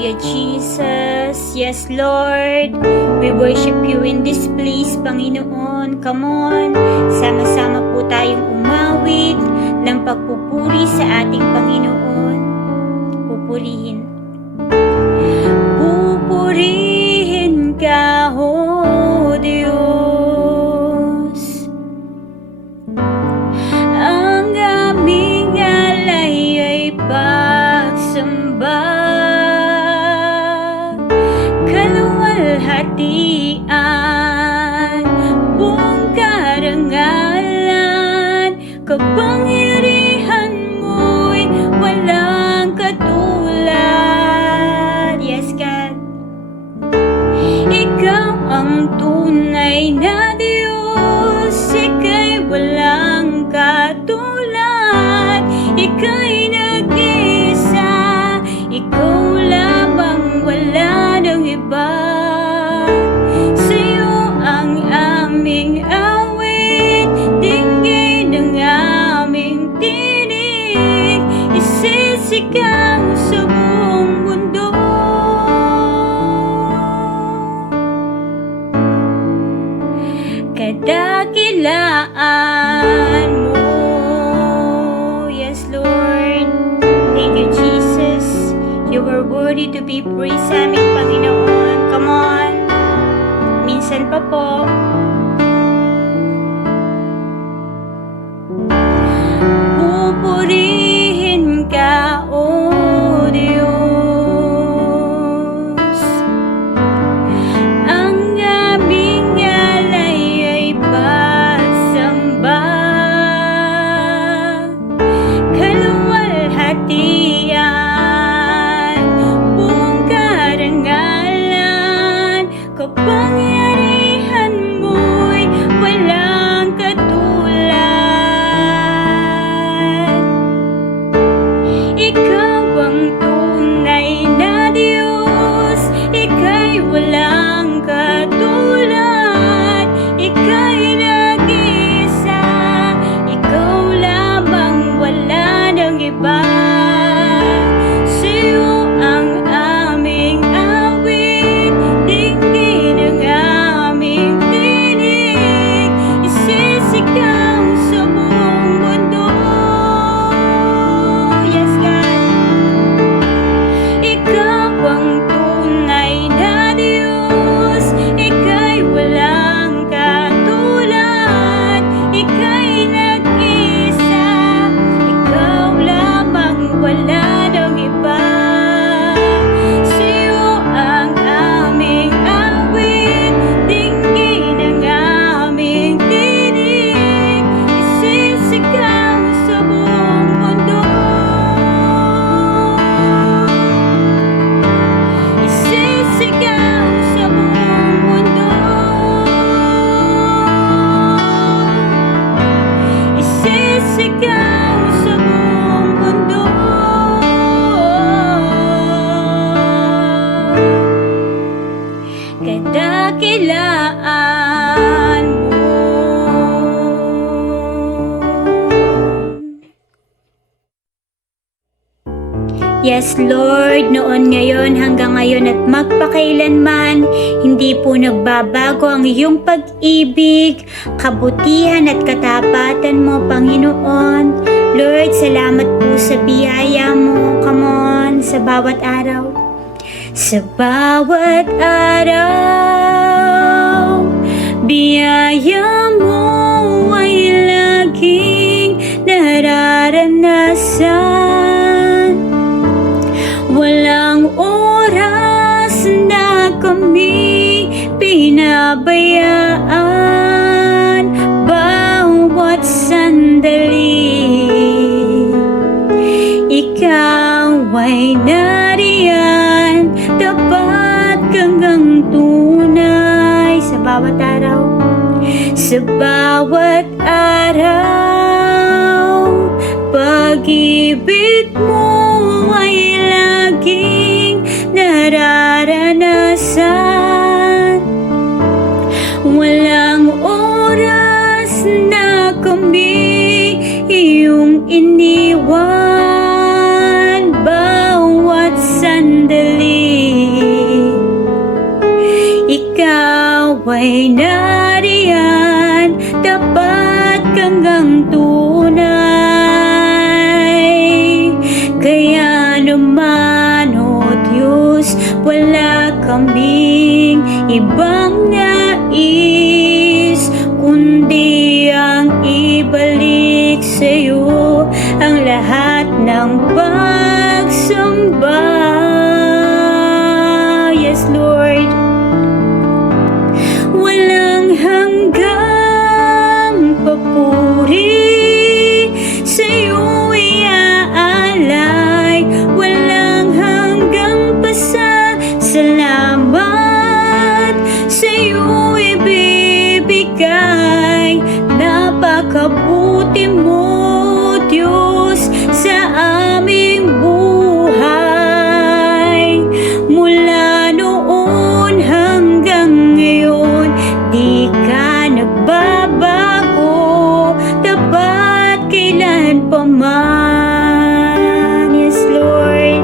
Hallelujah, Jesus. Yes, Lord. We worship you in this place, Panginoon. Come on. Sama-sama po tayong umawit ng pagpupuri sa ating Panginoon. Pupurihin. Pupurihin ka, O Diyos. Ang aming alay ay pagsamba. Kaluwalhatian, buong karangalan, kapangyarihan mo'y walang katulad. Yes, God. Ikaw ang tunay na Diyos, ika'y walang katulad. Ika'y nag-isa, ikaw lamang, wala nang iba. Sa'yo ang aming awit, dinggin ng aming tinig, isisigaw sa buong mundo. Kadakilaan mo. Yes, Lord. Thank you, Jesus. You are worthy to be praised sa aming Panginoon. Come on. Minsan pa po. Pupurihin ka, O Diyos. Ang aming alay ay pagsamba. Kaluwalhatian, buong karangalan, kapangyarihan mo'y walang katulad. Ikaw ang tunay na Diyos, ika'y walang katulad. Ika'y nag-isa, ikaw lamang, wala nang iba. Sa'yo ang aming awit, dinggin ang aming tinig, isisigaw sa buong mundo. Yes, God. Ikaw ang tunay na Diyos, ika'y walang katulad. Ika'y nag-isa, ikaw lamang, wala nang iba. Sa'yo ang aming awit, dinggin ang aming tinig, isisigaw sa buong mundo. Isisigaw sa buong mundo. Isisigaw sa buong mundo. Kadakilaan mo. Yes, Lord, noon, ngayon, hanggang ngayon at magpakailanman, hindi po nagbabago ang iyong pag-ibig, kabutihan at katapatan mo, Panginoon. Lord, salamat po sa biyaya mo. Come on, sa bawat araw. Sa bawat araw, biyaya mo ay laging nararanasan. Walang oras na kami pinabayaan, bawat sandali ikaw ay nariyan, tapat hanggang tunay. Sa bawat araw, sa bawat araw, pag-ibig mo ay laging nararanasan. Walang oras na kami iyong iniwan, bawat sandali anuman, O Diyos, wala kaming ibang nais, kundi ang ibalik sa'yo ang lahat ng pagsamba. Yes, Lord. Walang hanggang papuri sa'yo iaalay, walang hanggang pasasalamat sa'yo ibibigay. Napakabuti mo, Diyos, sa aming buhay. Mula noon hanggang ngayon, di ka nagbabago, tapat kailan pa man. Yes, Lord.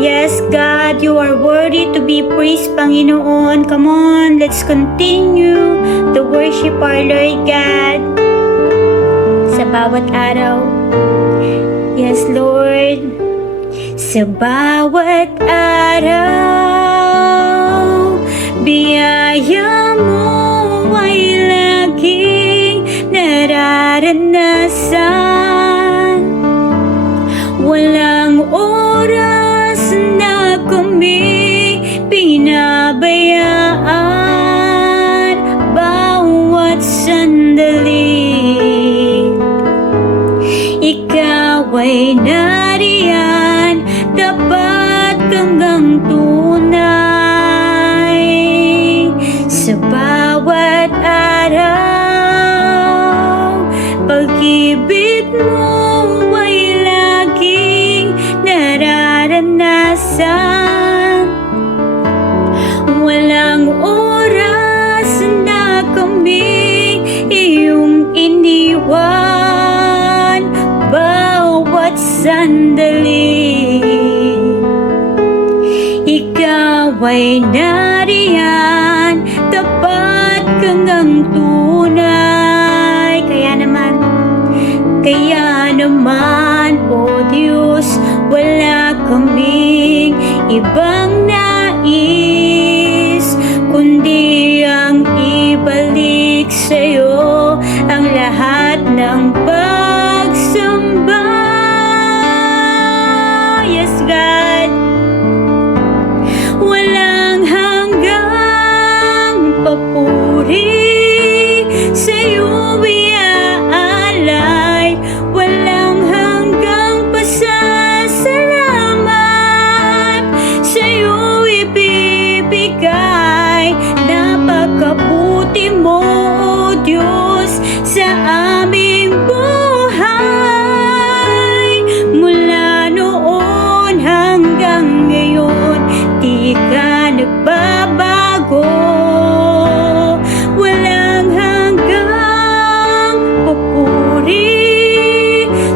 Yes, God, you are worthy to be praised, Panginoon. Come on, let's continue to worship our Lord God sa bawat araw. Yes, Lord. Sa bawat araw, biyaya mo ay laging nararanasan. Walang oras na kami pinabayaan, bawat sandali ikaw ay nariyan, tapat hanggang tunay. Sa bawat araw, pag-ibig mo ay laging nararanasan. Walang oras na kami iyong iniwan, bawat sandali ikaw ay nariyan, tapat hanggang tunay. Kaya naman, O Diyos, wala kaming ibang nais, kundi ang ibalik sa'yo ang lahat ng pagsamba. Yes, God. Walang hanggang papuri sa'yo iaalay, walang hanggang pasasalamat sa'yo ibibigay. Napakabuti mo, O Diyos, sa aming buhay. Mula noon hanggang ngayon, di ka nagbabago. Walang hanggang papuri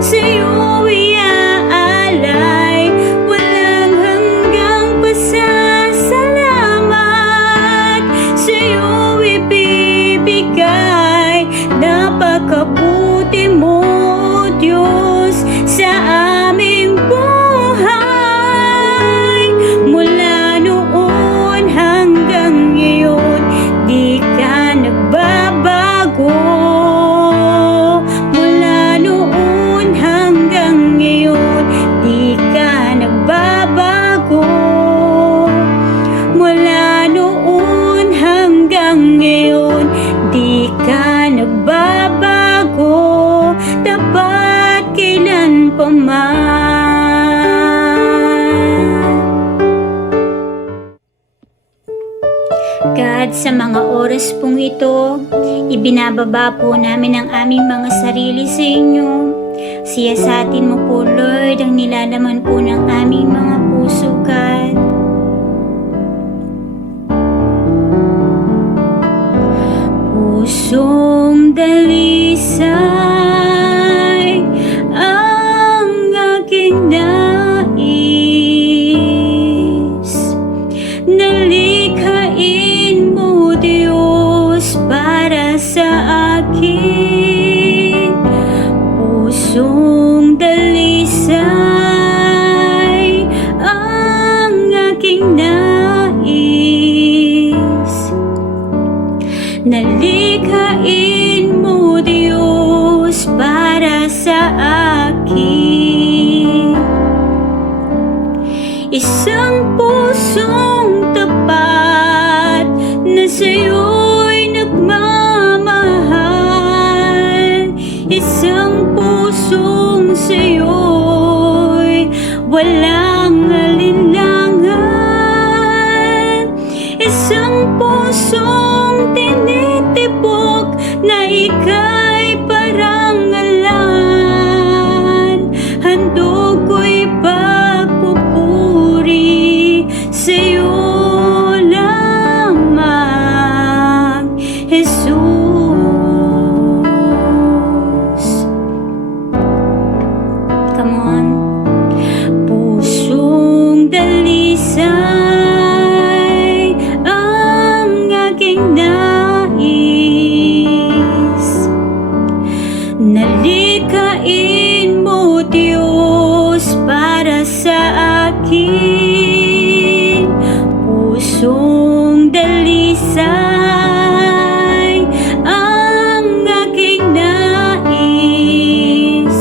sa'yo iaalay, walang hanggang pasasalamat sa'yo ibibigay. Napakabuti mo, Diyos, sa aming buhay. Mula noon hanggang ngayon, di ka nagbabago. Mula noon hanggang ngayon, di ka nagbabago. Mula noon hanggang ngayon, di ka nagbabago, tapat kailan pa man. God, sa mga oras pong ito, ibinababa po namin ang aming mga sarili sa inyo. Siyasatin mo po, Lord, ang nilalaman po ng aming mga puso, God. Pusong dalisay ang aking nais, nalikhain mo, Diyos, para sa akin. Pusong dalisay Isang pusong tapat na sa'yo'y nagmamahal. Isang pusong sa'yo'y walang alinlangan. Isang pusong tinitibok na ika'y parangalan. Handog ko'y pagpupuri sa'yo lamang, Jesus. Come on. Pusong dalisay ang aking nais. Nalikain mo, Diyos, para sa akin. Pusong dalisay ang aking nais.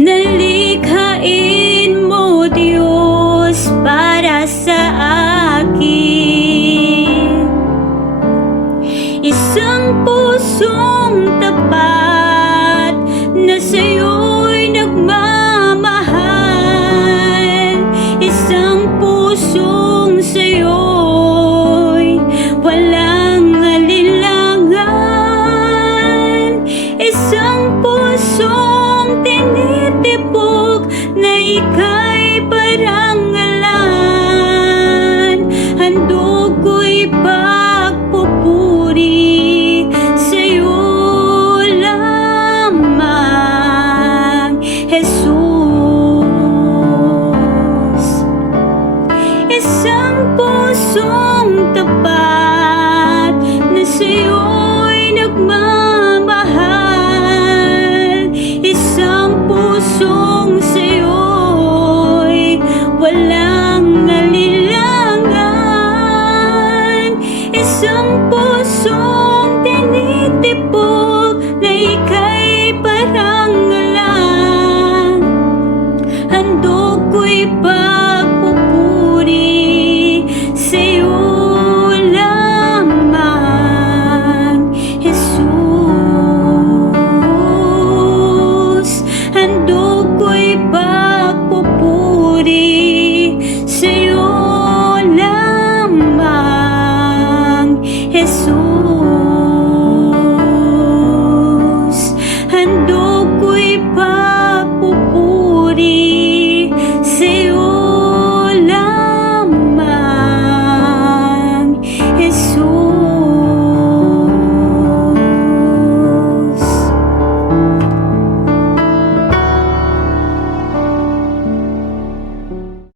Nalikhain mo, Diyos, para sa akin. Isang pusong tapat na sa'yo'y nagmamahal. Isang pusong sa'yo'y walang alinlangan. Isang pusong tinitibok na ika'y parangalan. Handog ko'y pagpupuri sa'yo lamang, Jesus. Isang puso